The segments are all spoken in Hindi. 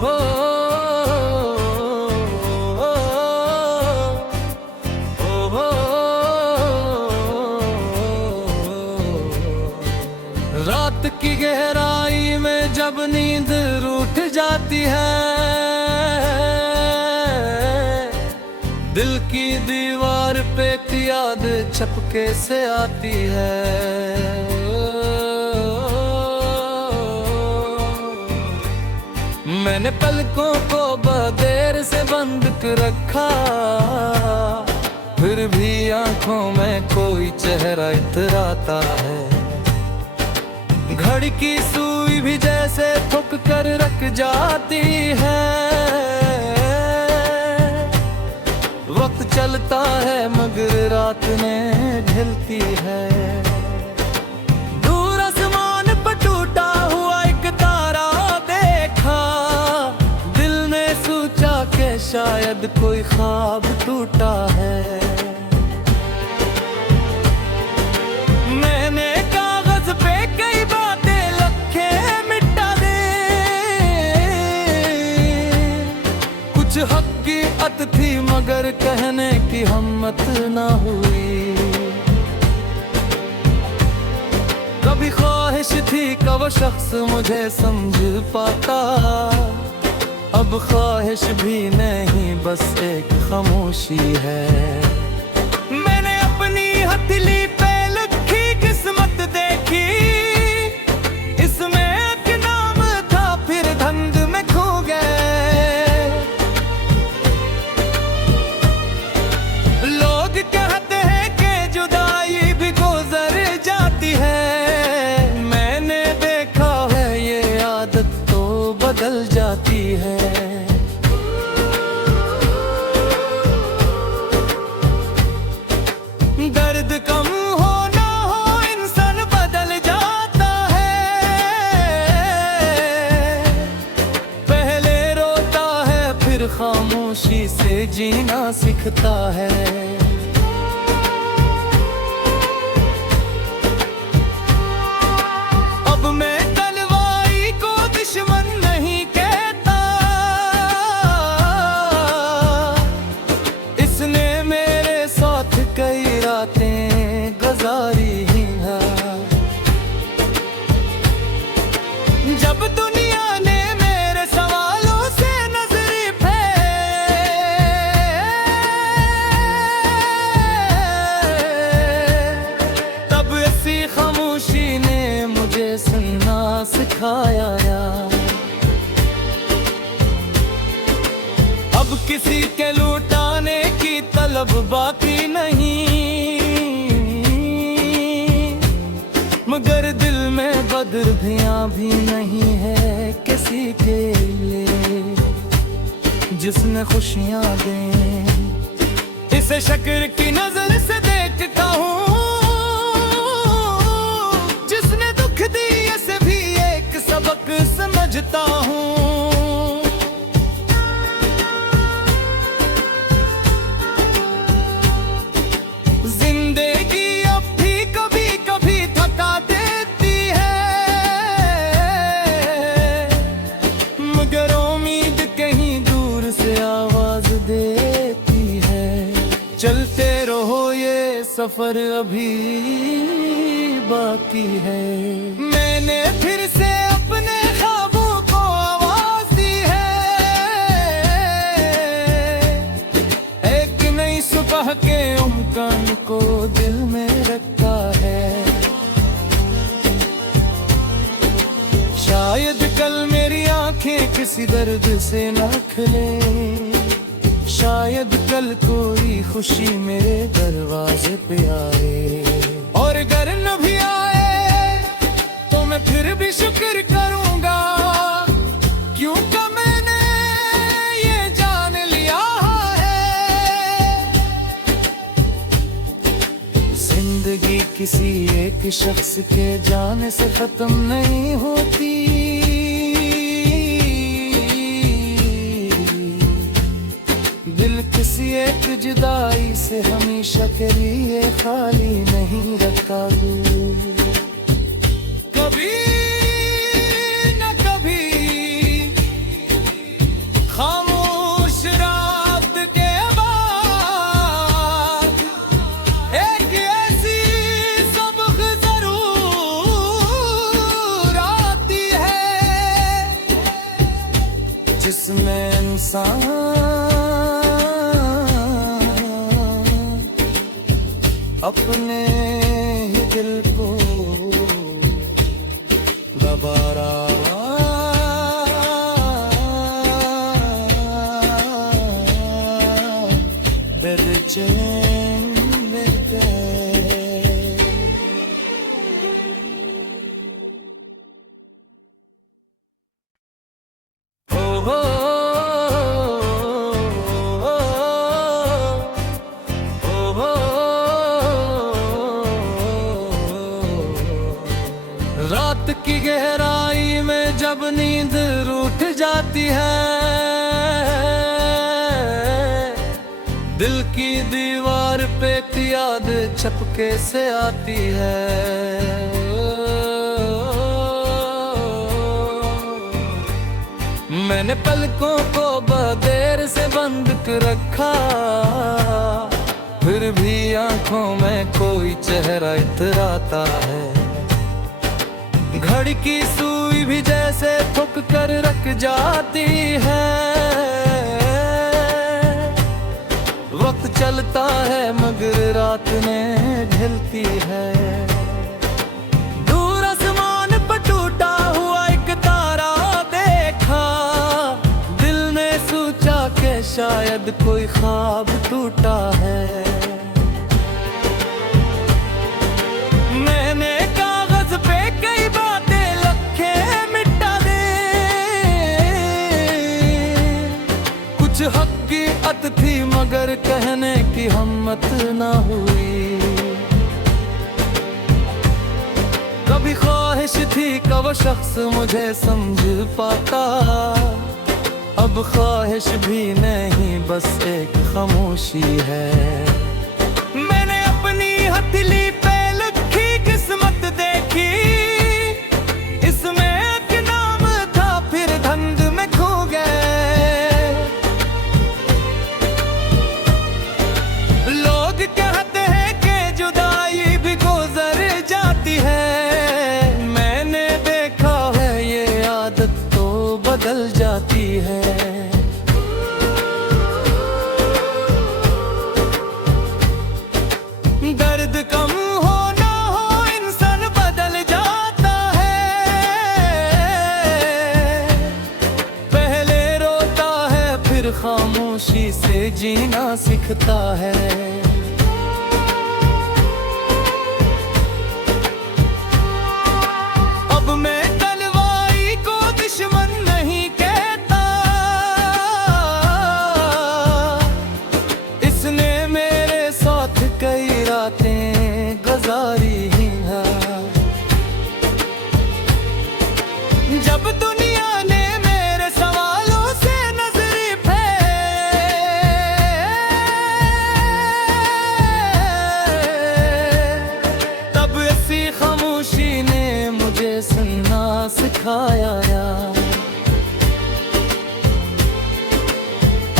हो रात की गहराई में जब नींद रूठ जाती है, दिल की दीवार पे एक याद छपके से आती है। मैंने पलकों को बदेर से बंद कर रखा, फिर भी आंखों में कोई चेहरा इतराता है। घड़ी की सुई भी जैसे थक कर रख जाती है। वक्त चलता है मगर रात ने ढलती है। दूर आसमान पर टूटा हुआ एक तारा देखा, दिल ने सोचा कि शायद कोई ख्वाब टूटा है। हक की अत थी मगर कहने की हिम्मत ना हुई। कभी ख्वाहिश थी कि वो शख्स मुझे समझ पाता, अब ख्वाहिश भी नहीं बस एक खामोशी है। मैंने अपनी हथेली पे लिखी किस्मत देखी, इसमें एक नाम था फिर धंध में खो गए। बदल जाती है। दर्द कम हो ना हो इंसान बदल जाता है। पहले रोता है फिर खामोशी से जीना सीखता है। अब मैं गुजारी ही है। जब दुनिया ने मेरे सवालों से नजरें फेर, तब ऐसी खामोशी ने मुझे सुनना सिखाया। अब किसी के लुटाने की तलब बाकी नहीं, मगर दिल में बदरभियां भी नहीं है किसी के लिए जिसने खुशियां दें। इसे शक्र की नजर से देखता हूँ, जिसने दुख दिए से भी एक सबक समझता हूँ। चलते रहो ये सफर अभी बाकी है। मैंने फिर से अपने ख्वाबों को आवाज दी है। एक नई सुबह के उम्कान को दिल में रखा है। शायद कल मेरी आंखें किसी दर्द से ना खुले, शायद कल कोई खुशी मेरे दरवाजे पे आए। और अगर न भी आए तो मैं फिर भी शुक्र करूंगा, क्योंकि मैंने ये जान लिया है। जिंदगी किसी एक शख्स के जाने से खत्म नहीं होती, दिल किसी एक जुदाई से हमेशा के लिए खाली नहीं रखा। कभी न कभी जिसमें इंसान अपने ही दिल को दोबारा बेचैन मिलते। रात की गहराई में जब नींद रूठ जाती है, दिल की दीवार पे याद छपके से आती है। मैंने पलकों को बदेर से बंद कर रखा, फिर भी आंखों में कोई चेहरा इतराता है। घड़ी की सुई भी जैसे फुक कर रख जाती है। वक्त चलता है मगर रात में ढलती है। दूर आसमान पर टूटा हुआ एक तारा देखा, दिल ने सोचा कि शायद कोई ख्वाब टूटा है। मैंने कागज पे कई बातें लिखे मिटा दे, कुछ हकीकत थी मगर कहने की हिम्मत ना हुई। कभी ख्वाहिश थी कि वो शख्स मुझे समझ पाता, अब ख्वाहिश भी नहीं बस एक खामोशी है। मैंने अपनी हथेली पे लिखी किस्मत देखी, इसमें एक नाम था फिर धंध में खो गए। लोग कहते हैं कि जुदाई भी गुजर जाती है, मैंने देखा है ये आदत तो बदल जाती है। दर्द कम हो ना हो इंसान बदल जाता है, पहले रोता है फिर खामोशी से जीना सीखता है। अब मैं तन्हाई को दुश्मन नहीं कहता, इसने मेरे साथ कई रातें गुजारी हैं। जब दुनिया ने मेरे सवालों से नजरें फेर, तब ऐसी खामोशी ने मुझे सुनना सिखाया।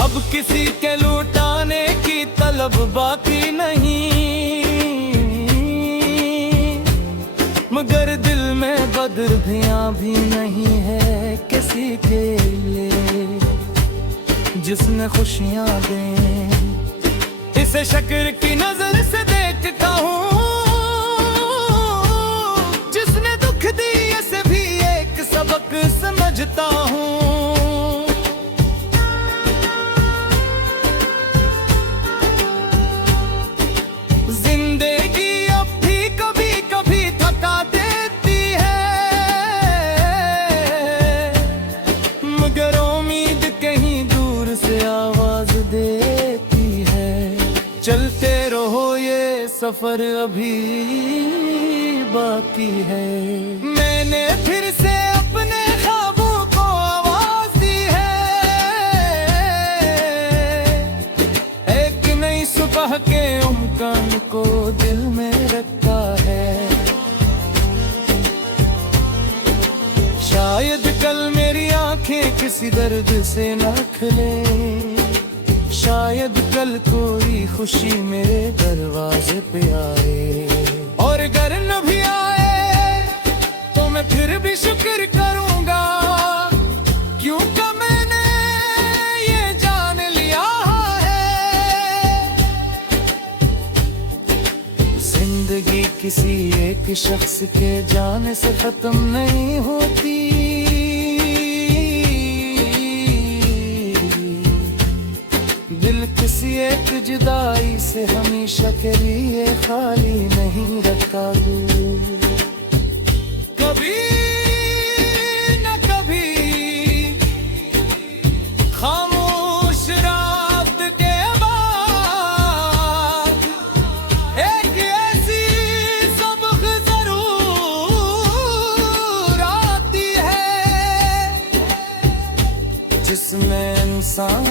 अब किसी के लुटाने की तलब बाकी नहीं, मगर दिल में बदरियां भी नहीं है किसी के लिए जिसने खुशियां दें। इसे शक्र की नजर से देखता हूँ, जिसने दुख दिए से भी एक सबक समझता हूँ। चलते रहो ये सफर अभी बाकी है। मैंने फिर से अपने ख्वाबों को आवाज दी है, एक नई सुबह के उम्कान को दिल में रखा है। शायद कल मेरी आंखें किसी दर्द से न खुले, शायद कल कोई खुशी मेरे दरवाजे पे आए। और अगर न भी आए तो मैं फिर भी शुक्र करूंगा, क्योंकि मैंने एक शख्स के जाने से खत्म नहीं होती। दिल किसी एक जुदाई से हमेशा के लिए खाली नहीं रहता। कभी न कभी खामोश रात के बाद एक ऐसी सबक जरूर आती है जिसमें इंसान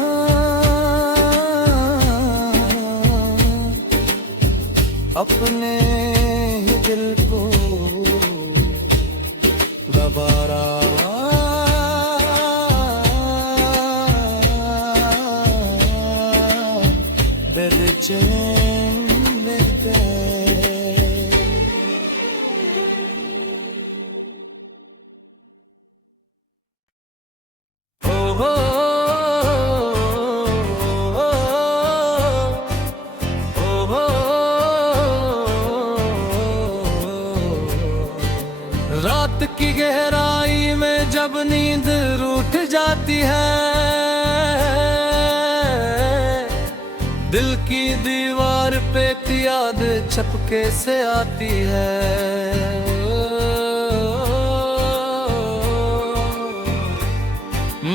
अपने ही दिल को दोबारा बेचैन लेते। रात की गहराई में जब नींद रूठ जाती है, दिल की दीवार पे याद छपके से आती है।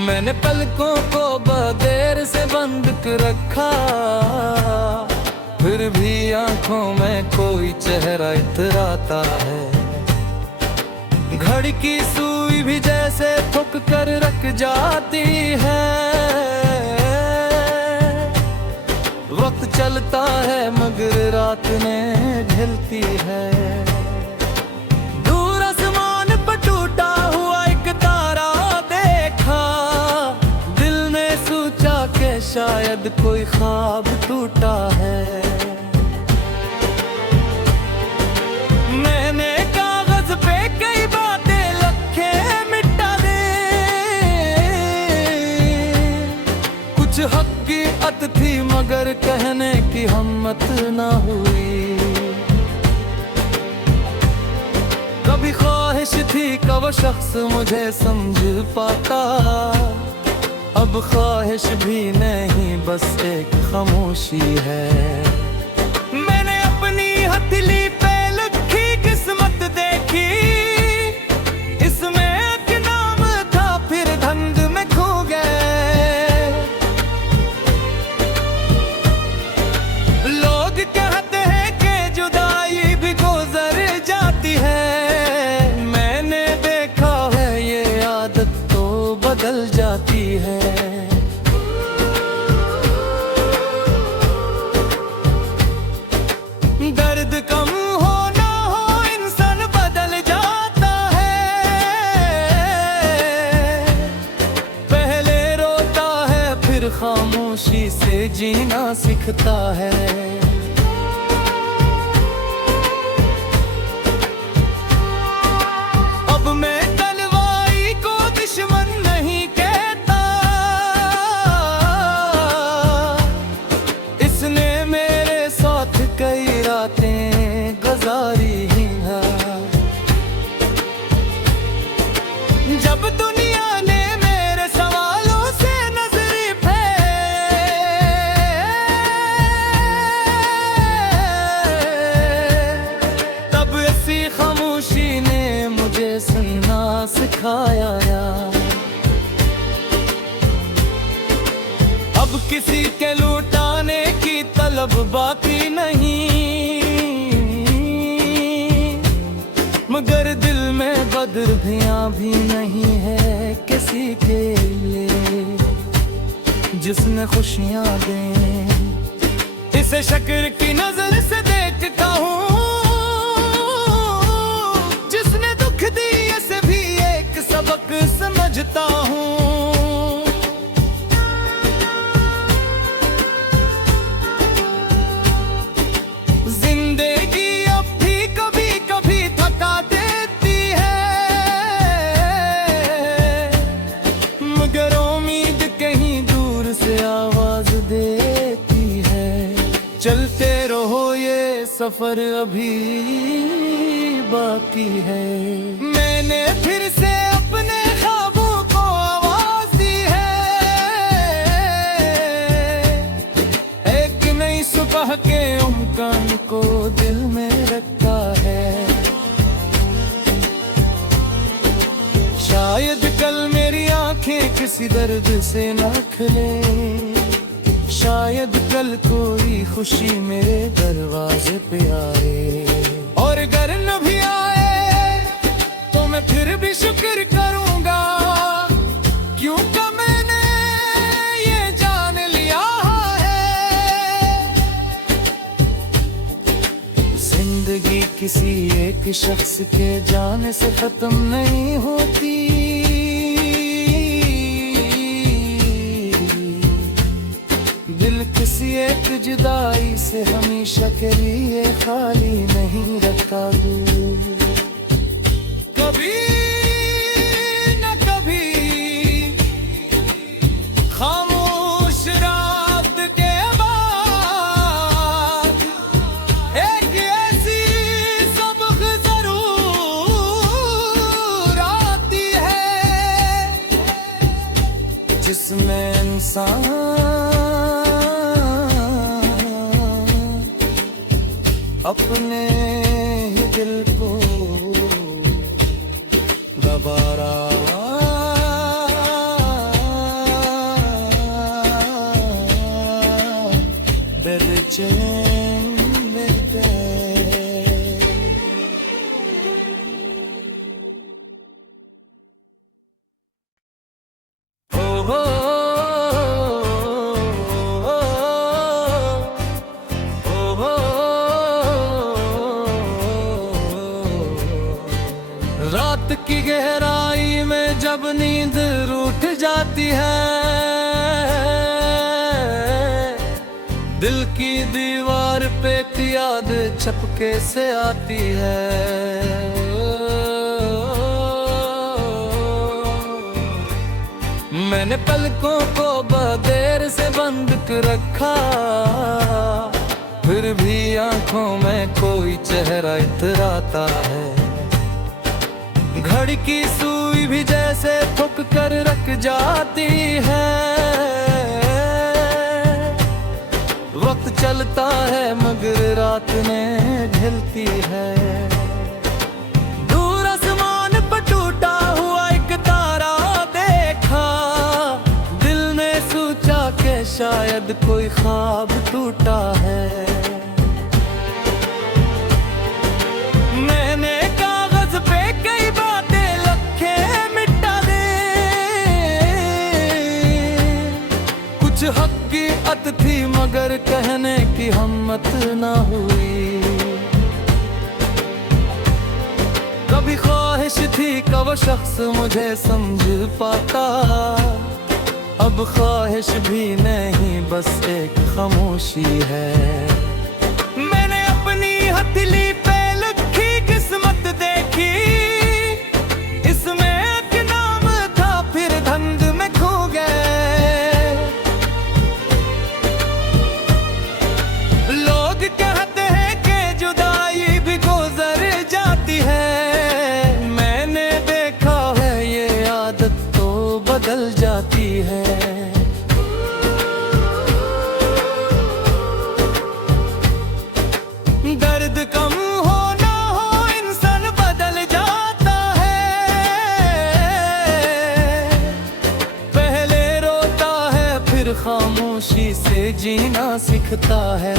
मैंने पलकों को बदेर से बंद कर रखा, फिर भी आंखों में कोई चेहरा इतराता है। घड़ी की सुई भी जैसे थक कर रख जाती है। वक्त चलता है मगर रात में ढलती है। दूर आसमान पर टूटा हुआ एक तारा देखा, दिल ने सोचा कि शायद कोई ख्वाब टूटा है। मैंने कागज पे कई बातें लिखे मिटा दे, कुछ हकीकत थी मगर कहने की हिम्मत ना हुई। कभी ख्वाहिश थी कि वो शख्स मुझे समझ पाता, अब ख्वाहिश भी नहीं बस एक खामोशी है। मैंने अपनी हथेली पे लिखी किस्मत देखी, इसमें एक नाम था फिर धंध में खो गए। लोग कहते हैं कि जुदाई भी गुजर जाती है, मैंने देखा है ये आदत तो बदल जाती है। दर्द कम हो ना हो इंसान बदल जाता है, पहले रोता है फिर खामोशी से जीना सीखता है। अब मैं तन्हाई को दुश्मन नहीं कहता, इसने मेरे साथ कई रातें गुजारी हैं। जब दुनिया ने मेरे सवालों से नजरें तब ऐसी खामोशी ने मुझे सुनना सिखाया। अब किसी के लुटाने की तलब बाकी नहीं, मगर दिल में बदरभियां भी नहीं है किसी के लिए जिसने खुशियां दें। इसे शक्र की नजर से देखता हूँ, जिसने दुख दिए से भी एक सबक समझता हूँ। चलते रहो ये सफर अभी बाकी है। मैंने फिर से अपने ख्वाबों को आवाज दी है, एक नई सुबह के उम्कान को दिल में रखा है। शायद कल मेरी आंखें किसी दर्द से ना खुले, शायद कल कोई खुशी मेरे दरवाजे पे आए। और अगर न भी आए तो मैं फिर भी शुक्र करूंगा, क्योंकि मैंने ये जान लिया है जिंदगी किसी एक शख्स के जाने से खत्म नहीं होती। दिल किसी एक जुदाई से हमेशा के लिए खाली नहीं रहता। कभी न कभी खामोश रात के बाद एक ऐसी सबक जरूर आती है जिसमें इंसान अपने ही दिल को दोबारा बेचैन मिलते। रात की गहराई में जब नींद रूठ जाती है, दिल की दीवार पे याद छपके से आती है। मैंने पलकों को बदेर से बंद कर रखा, फिर भी आंखों में कोई चेहरा इतराता है। घड़ी की सुई भी जैसे थक कर रख जाती है। वक्त चलता है मगर रात में ढलती है। दूर आसमान पर टूटा हुआ एक तारा देखा, दिल ने सोचा कि शायद कोई ख्वाब टूटा है। हकीकत थी मगर कहने की हिम्मत ना हुई। कभी ख्वाहिश थी कि वो शख्स मुझे समझ पाता, अब ख्वाहिश भी नहीं बस एक खामोशी है। मैंने अपनी हथेली पे लिखी किस्मत देखी, इसमें एक नाम था फिर धंध में खो गए। बदल जाती है। दर्द कम हो ना हो इंसान बदल जाता है। पहले रोता है फिर खामोशी से जीना सीखता है।